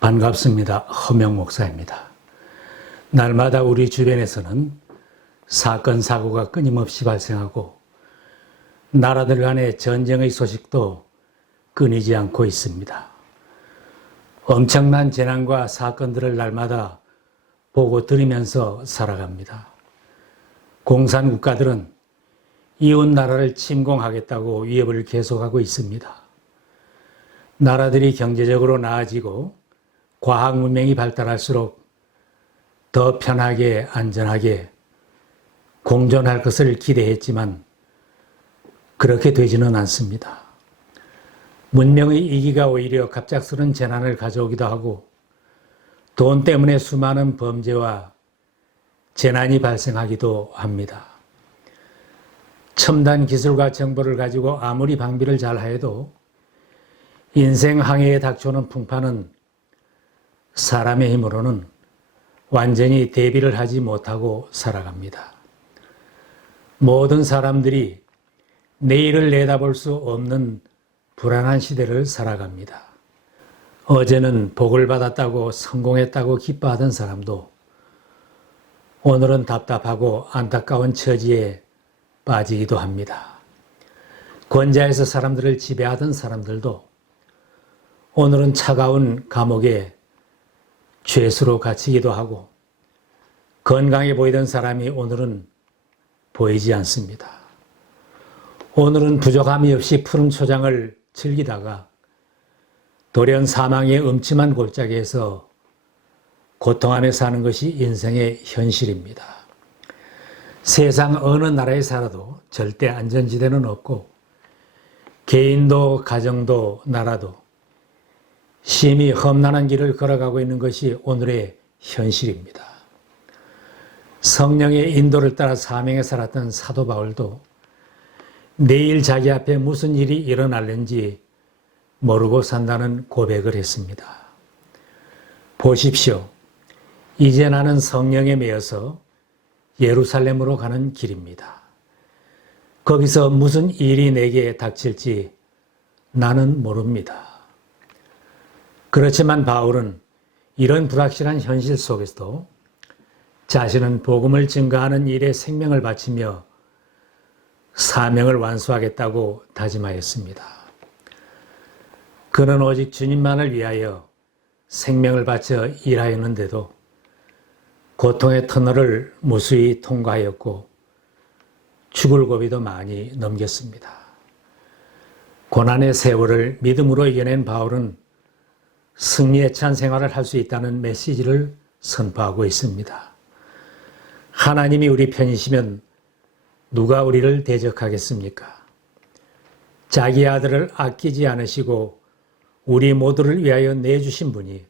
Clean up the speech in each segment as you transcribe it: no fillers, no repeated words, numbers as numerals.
반갑습니다. 허명 목사입니다. 날마다 우리 주변에서는 사건, 사고가 끊임없이 발생하고 나라들 간의 전쟁의 소식도 끊이지 않고 있습니다. 엄청난 재난과 사건들을 날마다 보고 들으면서 살아갑니다. 공산국가들은 이웃 나라를 침공하겠다고 위협을 계속하고 있습니다. 나라들이 경제적으로 나아지고 과학 문명이 발달할수록 더 편하게 안전하게 공존할 것을 기대했지만 그렇게 되지는 않습니다. 문명의 이기가 오히려 갑작스런 재난을 가져오기도 하고 돈 때문에 수많은 범죄와 재난이 발생하기도 합니다. 첨단 기술과 정보를 가지고 아무리 방비를 잘하여도 인생 항해에 닥쳐오는 풍파는 사람의 힘으로는 완전히 대비를 하지 못하고 살아갑니다. 모든 사람들이 내일을 내다볼 수 없는 불안한 시대를 살아갑니다. 어제는 복을 받았다고 성공했다고 기뻐하던 사람도 오늘은 답답하고 안타까운 처지에 빠지기도 합니다. 권좌에서 사람들을 지배하던 사람들도 오늘은 차가운 감옥에 죄수로 갇히기도 하고 건강해 보이던 사람이 오늘은 보이지 않습니다. 오늘은 부족함이 없이 푸른 초장을 즐기다가 돌연 사망의 음침한 골짜기에서 고통하며 사는 것이 인생의 현실입니다. 세상 어느 나라에 살아도 절대 안전지대는 없고 개인도 가정도 나라도 심히 험난한 길을 걸어가고 있는 것이 오늘의 현실입니다. 성령의 인도를 따라 사명에 살았던 사도 바울도 내일 자기 앞에 무슨 일이 일어날는지 모르고 산다는 고백을 했습니다. 보십시오. 이제 나는 성령에 매여서 예루살렘으로 가는 길입니다. 거기서 무슨 일이 내게 닥칠지 나는 모릅니다. 그렇지만 바울은 이런 불확실한 현실 속에서도 자신은 복음을 증거하는 일에 생명을 바치며 사명을 완수하겠다고 다짐하였습니다. 그는 오직 주님만을 위하여 생명을 바쳐 일하였는데도 고통의 터널을 무수히 통과하였고 죽을 고비도 많이 넘겼습니다. 고난의 세월을 믿음으로 이겨낸 바울은 승리에 찬 생활을 할 수 있다는 메시지를 선포하고 있습니다. 하나님이 우리 편이시면 누가 우리를 대적하겠습니까? 자기 아들을 아끼지 않으시고 우리 모두를 위하여 내주신 분이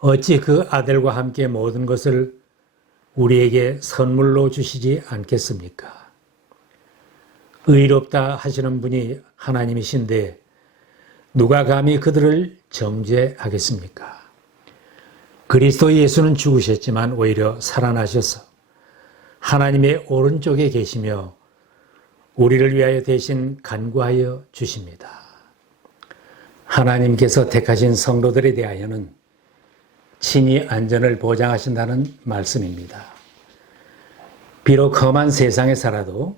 어찌 그 아들과 함께 모든 것을 우리에게 선물로 주시지 않겠습니까? 의롭다 하시는 분이 하나님이신데 누가 감히 그들을 정죄하겠습니까? 그리스도 예수는 죽으셨지만 오히려 살아나셔서 하나님의 오른쪽에 계시며 우리를 위하여 대신 간구하여 주십니다. 하나님께서 택하신 성도들에 대하여는 친히 안전을 보장하신다는 말씀입니다. 비록 험한 세상에 살아도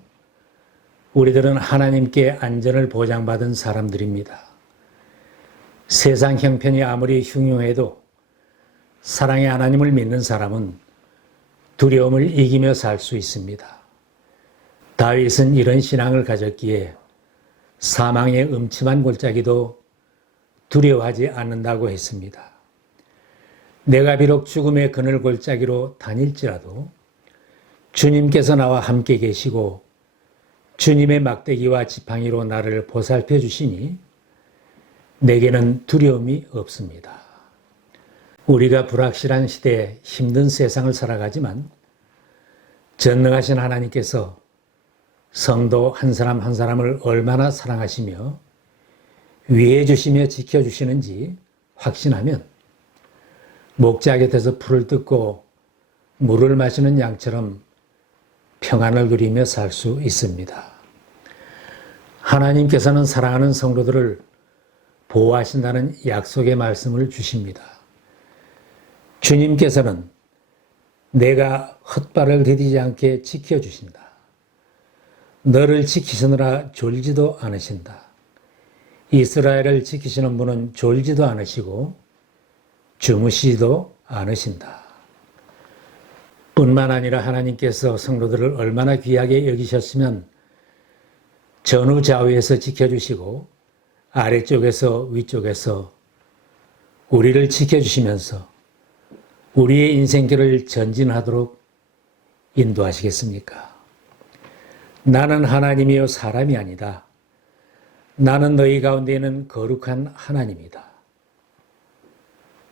우리들은 하나님께 안전을 보장받은 사람들입니다. 세상 형편이 아무리 흉흉해도 사랑의 하나님을 믿는 사람은 두려움을 이기며 살 수 있습니다. 다윗은 이런 신앙을 가졌기에 사망의 음침한 골짜기도 두려워하지 않는다고 했습니다. 내가 비록 죽음의 그늘 골짜기로 다닐지라도 주님께서 나와 함께 계시고 주님의 막대기와 지팡이로 나를 보살펴 주시니 내게는 두려움이 없습니다. 우리가 불확실한 시대에 힘든 세상을 살아가지만 전능하신 하나님께서 성도 한 사람 한 사람을 얼마나 사랑하시며 위해 주시며 지켜주시는지 확신하면 목자 곁에서 풀을 뜯고 물을 마시는 양처럼 평안을 누리며 살 수 있습니다. 하나님께서는 사랑하는 성도들을 보호하신다는 약속의 말씀을 주십니다. 주님께서는 내가 헛발을 디디지 않게 지켜주신다. 너를 지키시느라 졸지도 않으신다. 이스라엘을 지키시는 분은 졸지도 않으시고 주무시지도 않으신다. 뿐만 아니라 하나님께서 성도들을 얼마나 귀하게 여기셨으면 전후 좌우에서 지켜주시고 아래쪽에서 위쪽에서 우리를 지켜주시면서 우리의 인생길을 전진하도록 인도하시겠습니까? 나는 하나님이요 사람이 아니다. 나는 너희 가운데 있는 거룩한 하나님이다.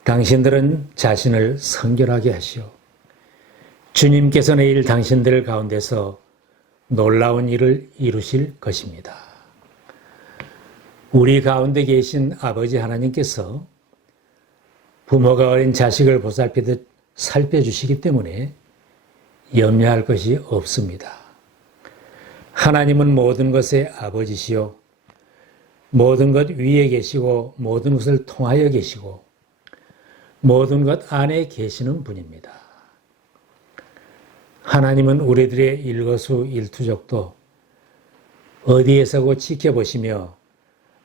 당신들은 자신을 성결하게 하시오. 주님께서 내일 당신들 가운데서 놀라운 일을 이루실 것입니다. 우리 가운데 계신 아버지 하나님께서 부모가 어린 자식을 보살피듯 살펴주시기 때문에 염려할 것이 없습니다. 하나님은 모든 것의 아버지시요 모든 것 위에 계시고 모든 것을 통하여 계시고 모든 것 안에 계시는 분입니다. 하나님은 우리들의 일거수일투족도 어디에서고 지켜보시며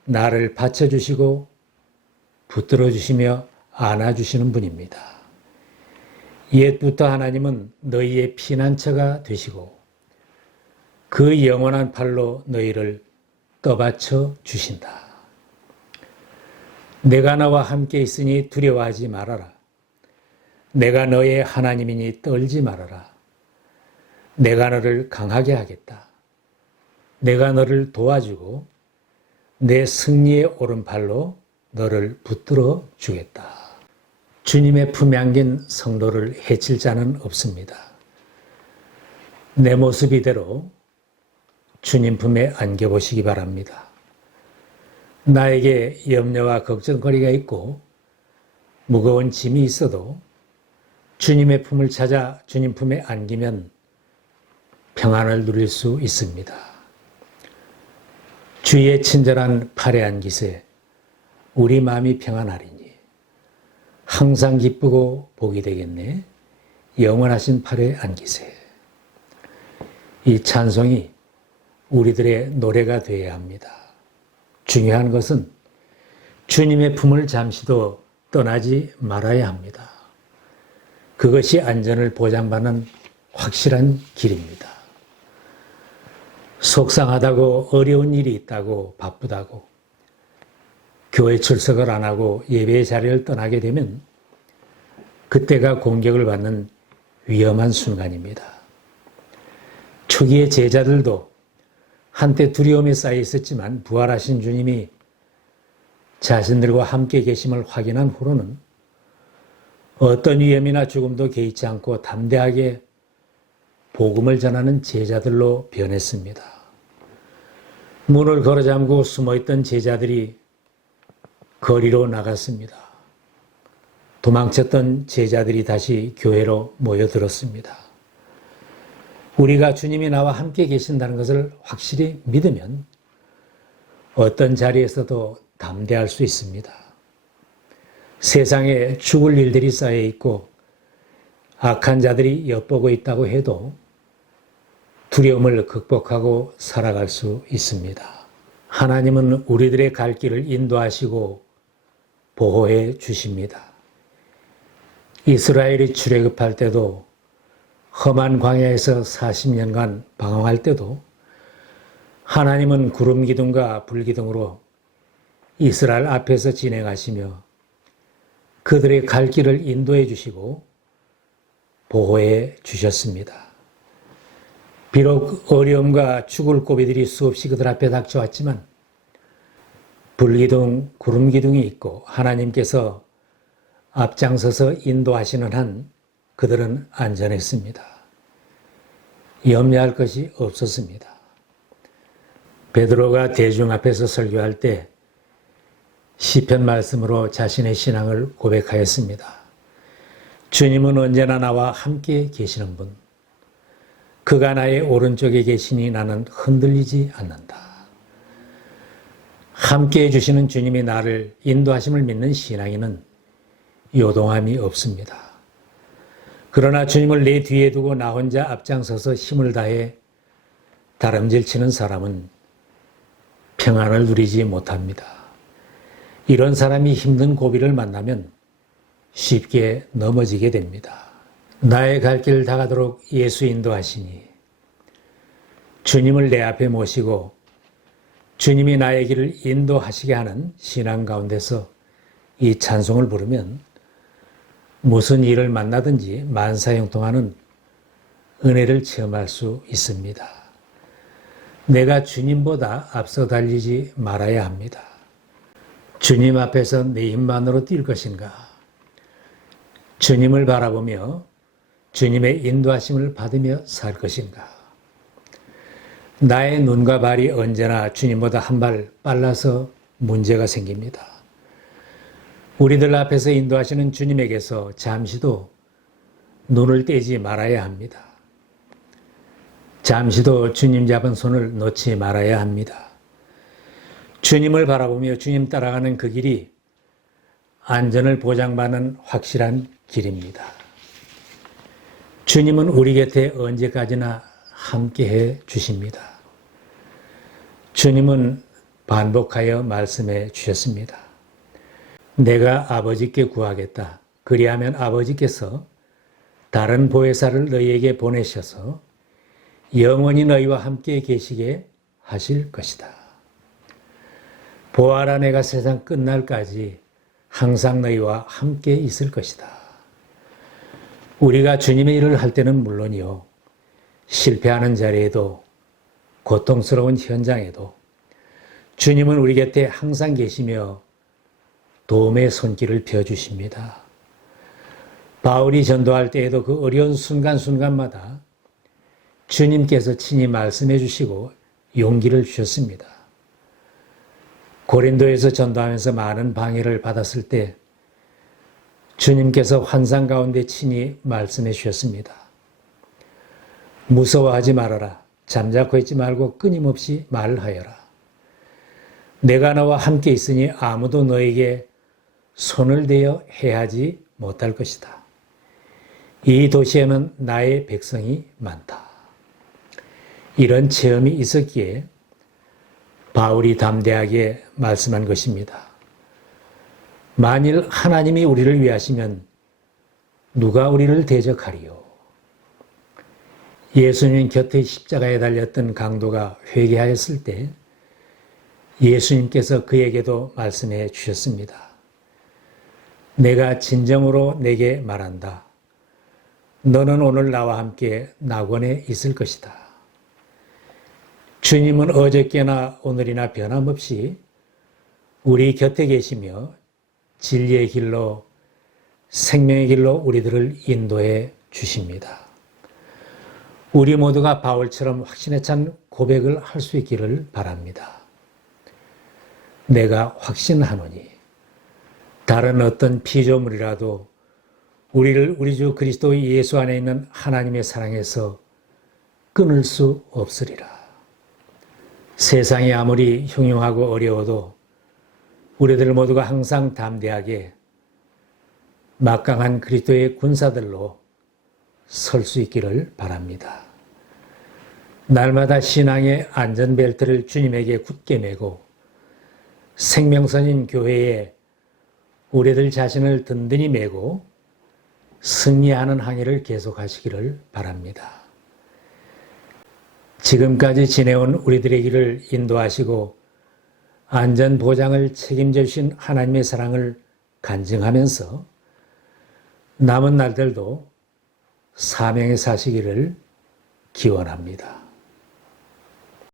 나를 받쳐주시고 붙들어주시며 안아주시는 분입니다. 옛부터 하나님은 너희의 피난처가 되시고 그 영원한 팔로 너희를 떠받쳐 주신다. 내가 너와 함께 있으니 두려워하지 말아라. 내가 너의 하나님이니 떨지 말아라. 내가 너를 강하게 하겠다. 내가 너를 도와주고 내 승리의 오른팔로 너를 붙들어 주겠다. 주님의 품에 안긴 성도를 해칠 자는 없습니다. 내 모습 이대로 주님 품에 안겨보시기 바랍니다. 나에게 염려와 걱정거리가 있고 무거운 짐이 있어도 주님의 품을 찾아 주님 품에 안기면 평안을 누릴 수 있습니다. 주의 친절한 팔에 안기세 우리 마음이 평안하리니 항상 기쁘고 복이 되겠네. 영원하신 팔에 안기세. 이 찬송이 우리들의 노래가 되어야 합니다. 중요한 것은 주님의 품을 잠시도 떠나지 말아야 합니다. 그것이 안전을 보장받는 확실한 길입니다. 속상하다고 어려운 일이 있다고 바쁘다고 교회 출석을 안 하고 예배의 자리를 떠나게 되면 그때가 공격을 받는 위험한 순간입니다. 초기의 제자들도 한때 두려움에 쌓여 있었지만 부활하신 주님이 자신들과 함께 계심을 확인한 후로는 어떤 위험이나 죽음도 개의치 않고 담대하게 복음을 전하는 제자들로 변했습니다. 문을 걸어잠그고 숨어있던 제자들이 거리로 나갔습니다. 도망쳤던 제자들이 다시 교회로 모여들었습니다. 우리가 주님이 나와 함께 계신다는 것을 확실히 믿으면 어떤 자리에서도 담대할 수 있습니다. 세상에 죽을 일들이 쌓여 있고 악한 자들이 엿보고 있다고 해도 두려움을 극복하고 살아갈 수 있습니다. 하나님은 우리들의 갈 길을 인도하시고 보호해 주십니다. 이스라엘이 출애굽할 때도 험한 광야에서 40년간 방황할 때도 하나님은 구름 기둥과 불 기둥으로 이스라엘 앞에서 진행하시며 그들의 갈 길을 인도해 주시고 보호해 주셨습니다. 비록 어려움과 죽을 고비들이 수없이 그들 앞에 닥쳐왔지만 불기둥, 구름기둥이 있고 하나님께서 앞장서서 인도하시는 한 그들은 안전했습니다. 염려할 것이 없었습니다. 베드로가 대중 앞에서 설교할 때 시편 말씀으로 자신의 신앙을 고백하였습니다. 주님은 언제나 나와 함께 계시는 분. 그가 나의 오른쪽에 계시니 나는 흔들리지 않는다. 함께해 주시는 주님이 나를 인도하심을 믿는 신앙인은 요동함이 없습니다. 그러나 주님을 내 뒤에 두고 나 혼자 앞장서서 힘을 다해 다름질치는 사람은 평안을 누리지 못합니다. 이런 사람이 힘든 고비를 만나면 쉽게 넘어지게 됩니다. 나의 갈 길 다가도록 예수 인도하시니 주님을 내 앞에 모시고 주님이 나의 길을 인도하시게 하는 신앙 가운데서 이 찬송을 부르면 무슨 일을 만나든지 만사형통하는 은혜를 체험할 수 있습니다. 내가 주님보다 앞서 달리지 말아야 합니다. 주님 앞에서 내 힘만으로 뛸 것인가? 주님을 바라보며 주님의 인도하심을 받으며 살 것인가? 나의 눈과 발이 언제나 주님보다 한 발 빨라서 문제가 생깁니다. 우리들 앞에서 인도하시는 주님에게서 잠시도 눈을 떼지 말아야 합니다. 잠시도 주님 잡은 손을 놓지 말아야 합니다. 주님을 바라보며 주님 따라가는 그 길이 안전을 보장받는 확실한 길입니다. 주님은 우리 곁에 언제까지나 함께해 주십니다. 주님은 반복하여 말씀해 주셨습니다. 내가 아버지께 구하겠다. 그리하면 아버지께서 다른 보혜사를 너희에게 보내셔서 영원히 너희와 함께 계시게 하실 것이다. 보아라, 내가 세상 끝날까지 항상 너희와 함께 있을 것이다. 우리가 주님의 일을 할 때는 물론이요, 실패하는 자리에도 고통스러운 현장에도 주님은 우리 곁에 항상 계시며 도움의 손길을 펴주십니다. 바울이 전도할 때에도 그 어려운 순간순간마다 주님께서 친히 말씀해 주시고 용기를 주셨습니다. 고린도에서 전도하면서 많은 방해를 받았을 때 주님께서 환상 가운데 친히 말씀해 주셨습니다. 무서워하지 말아라. 잠자코 있지 말고 끊임없이 말하여라. 내가 너와 함께 있으니 아무도 너에게 손을 대어 해하지 못할 것이다. 이 도시에는 나의 백성이 많다. 이런 체험이 있었기에 바울이 담대하게 말씀한 것입니다. 만일 하나님이 우리를 위하시면 누가 우리를 대적하리요? 예수님 곁에 십자가에 달렸던 강도가 회개하였을 때 예수님께서 그에게도 말씀해 주셨습니다. 내가 진정으로 내게 말한다. 너는 오늘 나와 함께 낙원에 있을 것이다. 주님은 어저께나 오늘이나 변함없이 우리 곁에 계시며 진리의 길로, 생명의 길로 우리들을 인도해 주십니다. 우리 모두가 바울처럼 확신에 찬 고백을 할 수 있기를 바랍니다. 내가 확신하노니 다른 어떤 피조물이라도 우리를 우리 주 그리스도 예수 안에 있는 하나님의 사랑에서 끊을 수 없으리라. 세상이 아무리 흉흉하고 어려워도 우리들 모두가 항상 담대하게 막강한 그리스도의 군사들로 설 수 있기를 바랍니다. 날마다 신앙의 안전벨트를 주님에게 굳게 매고 생명선인 교회에 우리들 자신을 든든히 매고 승리하는 항해를 계속하시기를 바랍니다. 지금까지 지내온 우리들의 길을 인도하시고 안전보장을 책임져 주신 하나님의 사랑을 간증하면서 남은 날들도 사명에 사시기를 기원합니다.